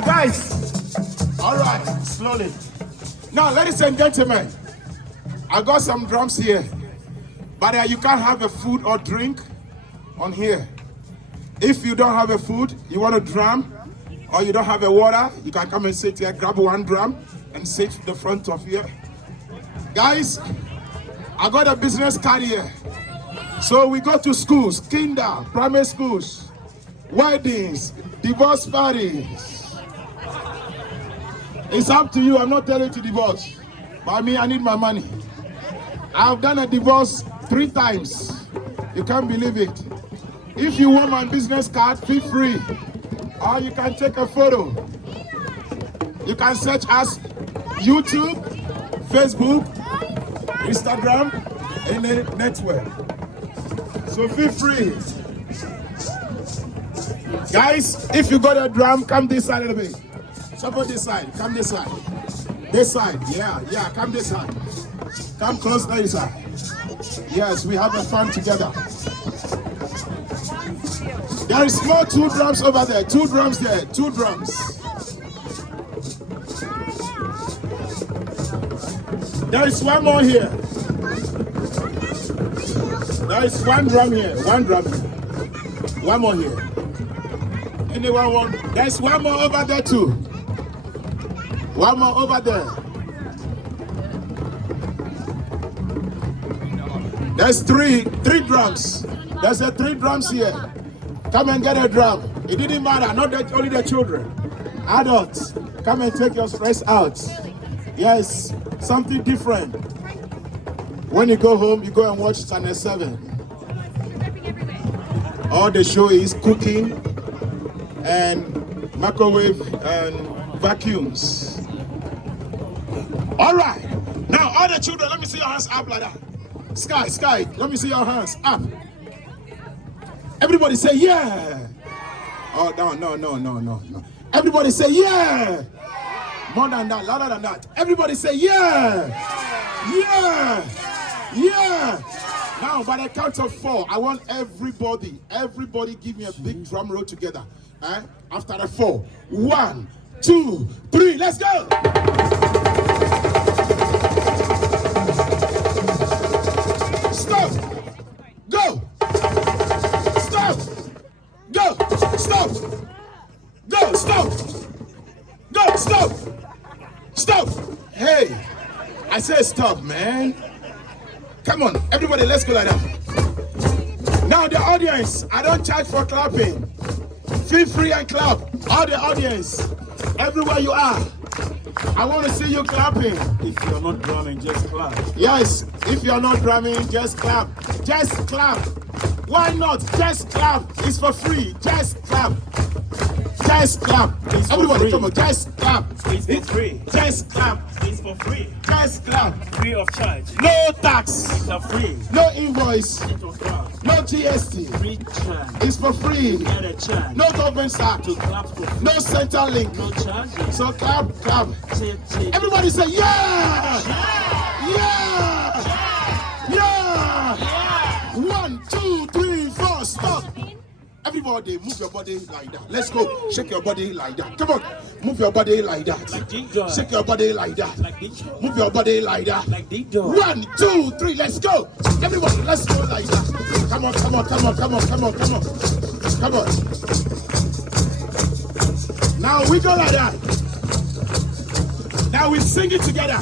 right, guys. All right, slowly. Now, ladies and gentlemen, I got some drums here, but you can't have a food or drink on here. If you don't have a food, you want a drum, or you don't have a water, you can come and sit here, grab one drum, and sit in the front of here. Guys, I got a business card here. So we go to schools, kinder, primary schools, weddings, divorce parties. It's up to you. I'm not telling you to divorce. But me, I need my money. I've done a divorce 3 times. You can't believe it. If you want my business card, feel free. Or you can take a photo. You can search us YouTube, Facebook, Instagram, and the network. So feel free. Guys, if you got a drum, come this side a little bit. Support this side, come this side. This side, yeah, come this side. Come close this side. Yes, we have a fun together. There is more 2 drums over there, 2 drums there, 2 drums. There is one more here. There is 1 drum here, 1 drum here. 1 more here. Anyone want? There's 1 more over there too. 1 more over there. There's 3 drums. There's 3 drums here. Come and get a drum. It didn't matter, not only the children. Adults, come and take your stress out. Yes, something different. When you go home, you go and watch Channel 7. All the show is cooking and microwave and vacuums. All right. Now, all the children, let me see your hands up like that. Sky, let me see your hands up. Everybody say, yeah. Oh, no. Everybody say, yeah. More than that, louder than that. Everybody say, yeah. Yeah. Now, by the count of 4, I want everybody give me a big drum roll together. After the 4. 1, 2, 3, let's go. Stop. Go. Stop. Go. Stop. Go. Stop. Go. Stop. Stop. Hey, I said stop, man. Come on, everybody, let's go like that. Now the audience, I don't charge for clapping. Feel free and clap. All the audience, everywhere you are, I want to see you clapping. If you're not drumming, just clap. Yes, if you're not drumming, just clap. Just clap. Why not? Just clap. It's for free. Just clap. Just clap. It's everybody, free. come on, just clap. It's for free. Just clap. It's for free. Just clap. Free of charge. No tax. It's for free. No invoice. It's for free. No GST. Free charge. It's for free. Get a charge. No government start. To clap for free. No center link. No charge. So clap. Take. Everybody say yeah! Yeah! 1, 2, 3, 4, stop. Everybody, move your body like that. Let's go. Shake your body like that. Come on. Move your body like that. Like Dindo. Shake your body like that. Like Dindo. Move your body like that. Like Dindo. 1, 2, 3, let's go. Everybody, let's go like that. Come on. Now we go like that. Now we sing it together.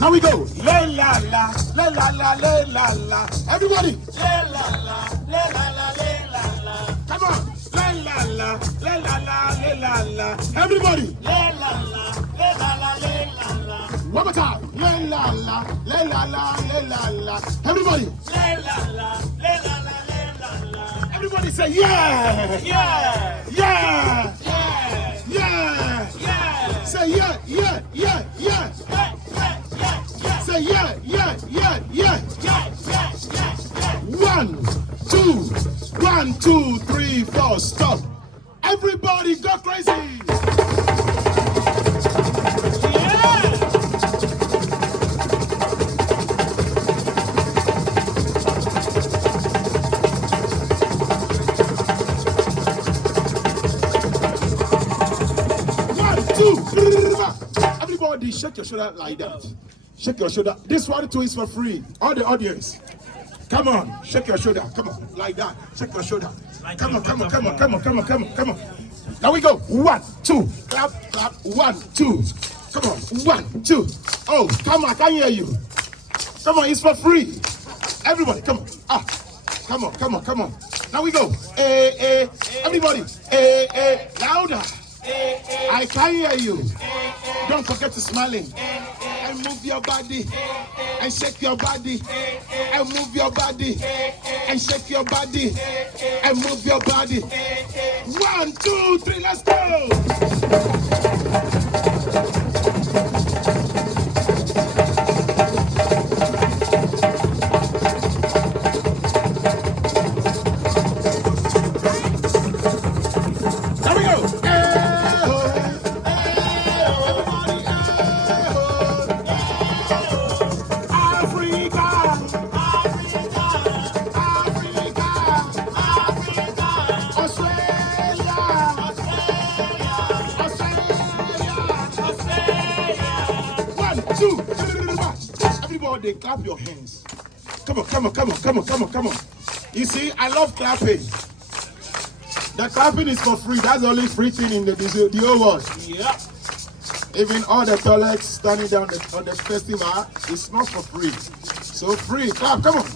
Now we go. La la la, la la la, la la la. Everybody. La la la, la la la, la la. Come on. La la la, la la la, la la. Everybody. La la la, la la la, la la. One more time. La la la, la la la, la la. Everybody. La la la, la la la, la. Everybody say yeah. Say yeah. Say yeah. 1, 2, 3, 4, stop. Everybody go crazy. Everybody, shake your shoulder like that. Shake your shoulder. This one too is for free. All the audience. Come on, shake your shoulder. Come on, like that. Shake your shoulder. Come on, come on, come on, come on, come on, come on, come on. Now we go. 1, 2. Clap, clap. 1, 2. Come on. 1, 2. Oh, come on, I can hear you. Come on, it's for free. Everybody, come on. Come on, come on, come on. Now we go. Everybody. Louder. I can hear you. Don't forget to smiling. And move your body. And shake your body. And move your body. And shake your body. And move your body. 1, 2, 3, let's go. Everybody clap your hands. Come on, come on, come on, come on, come on, come on. You see, I love clapping. The clapping is for free. That's the only free thing in the whole world. Yeah. Even all the toilets standing down on the festival, it's not for free. So free, clap, come on.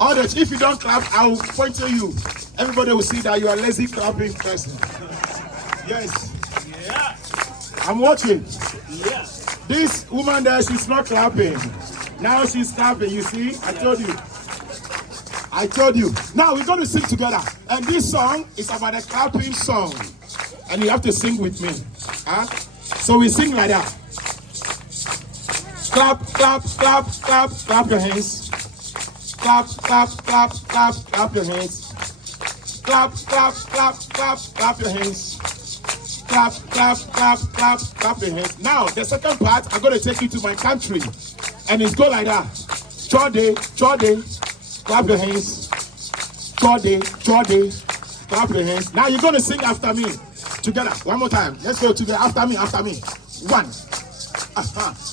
All that, if you don't clap, I will point to you. Everybody will see that you are a lazy clapping person. Yes. Yeah. I'm watching. Yeah. This woman there, she's not clapping. Now she's clapping, you see? I told you. I told you. Now we're going to sing together. And this song is about a clapping song. And you have to sing with me. Huh? So we sing like that. Clap, clap, clap, clap, clap your hands. Clap, clap, clap, clap, clap your hands. Clap, clap, clap, clap, clap your hands. Clap, clap, clap, clap, clap your hands. Now, the second part, I'm going to take you to my country. And it's go like that. Chode, chode, clap your hands. Chode, chode, clap your hands. Now you're going to sing after me. Together, one more time. Let's go together. After me, after me. 1.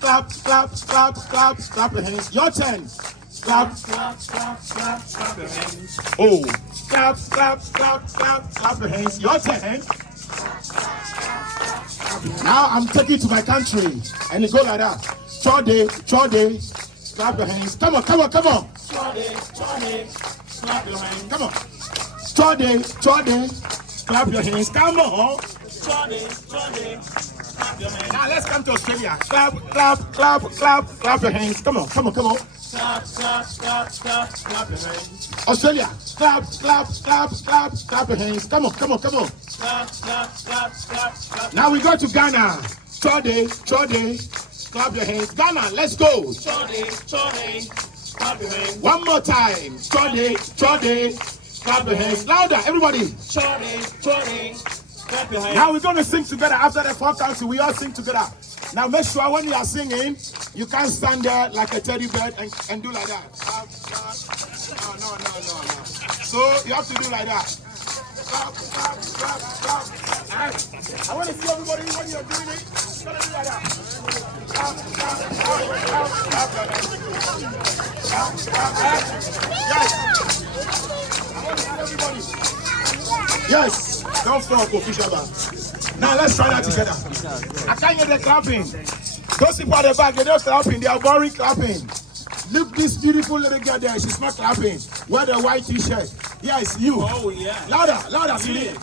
Clap, clap, clap, clap, clap your hands. Your turn. Clap, clap, clap, clap, clap your hands. Oh, clap, clap, clap, clap, clap your hands. Your turn. Now I'm taking you to my country, and it go like that. Chode, chode, clap your hands. Come on, come on, come on. Chode, chode, clap your hands. Come on. Chode, chode, clap your hands. Come on. Chode, chode, clap your hands. Now let's come to Australia. Clap, clap, clap, clap, clap your hands. Come on, come on, come on. Clap, clap, clap, clap, clap your hands. Australia. Clap, clap, clap, clap, clap your hands. Come on, come on, come on. Clap, clap, clap, clap, clap. Now we go to Ghana. Chode, chode, clap your hands. Ghana, let's go. Chode, chode, clap your hands. One more time. Chode, chode, clap your hands. Louder, everybody. Chode, chode, clap your hands. Now we're going to sing together. After the 4 counts, we all sing together. Now make sure when you are singing, you can't stand there like a teddy bear and do like that. No. So you have to do like that. Clap, clap, clap, clap. I want to see everybody when you're doing it. You're gonna do like that. Clap, clap, clap, Yes. I want to see everybody. Yes. Don't stop, official band. Now let's try that together. I can't hear the clapping. Those people at the back, they're not clapping. They are boring clapping. Look, this beautiful little girl there. She's not clapping. Wear the white t-shirt. Yes, you. Oh, yeah. Louder, louder, Philip.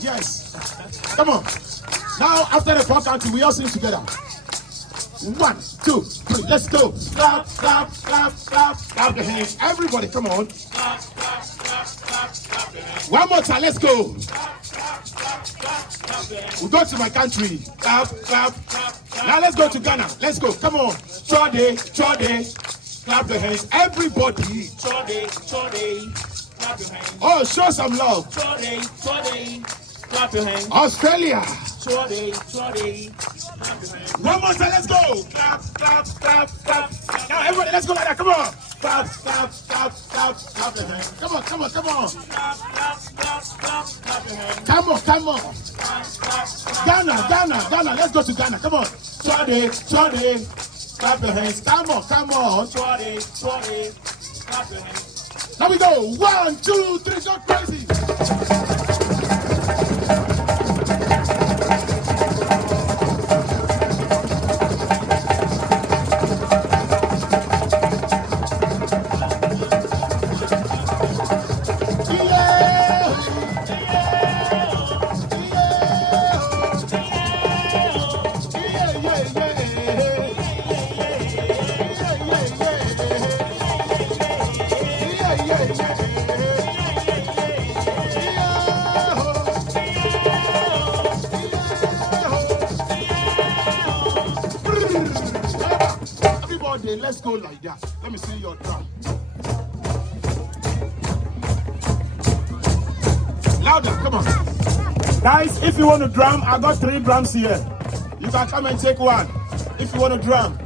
Yes. Come on. Now, after the 4 counting, we all sing together. 1, 2, 3. Let's go. Clap, clap, clap, clap, clap your hands. Everybody, come on. Clap, clap, clap, clap, clap your hands. One more time. Let's go. Clap, clap, clap, clap, clap your hands. We go to my country. Clap, clap, clap. Now let's go to Ghana. Let's go. Come on. Chode, chode. Clap your hands. Everybody. Chode, chode. Clap your hands. Oh, show some love. Chode, chode. Clap your hands. Australia. Chode, chode. Clap your hands. One more time. Let's go. Clap, clap, clap, clap. Now everybody, let's go like that. Come on. Clap, clap, clap, clap, clap your hands. Come on, come on, come on. Clap, clap, clap, clap, clap your hands. Come on, come on. Ghana, Ghana, Ghana. Let's go to Ghana. Come on. Twenty, 20. Clap your hands. Come on, come on. 20, 20. Clap your hands. Now we go. 1, 2, 3. Go crazy. Everybody, let's go like that. Let me see your drum. Louder, come on. Guys, if you want to drum, I got 3 drums here. You can come and take one if you want to drum.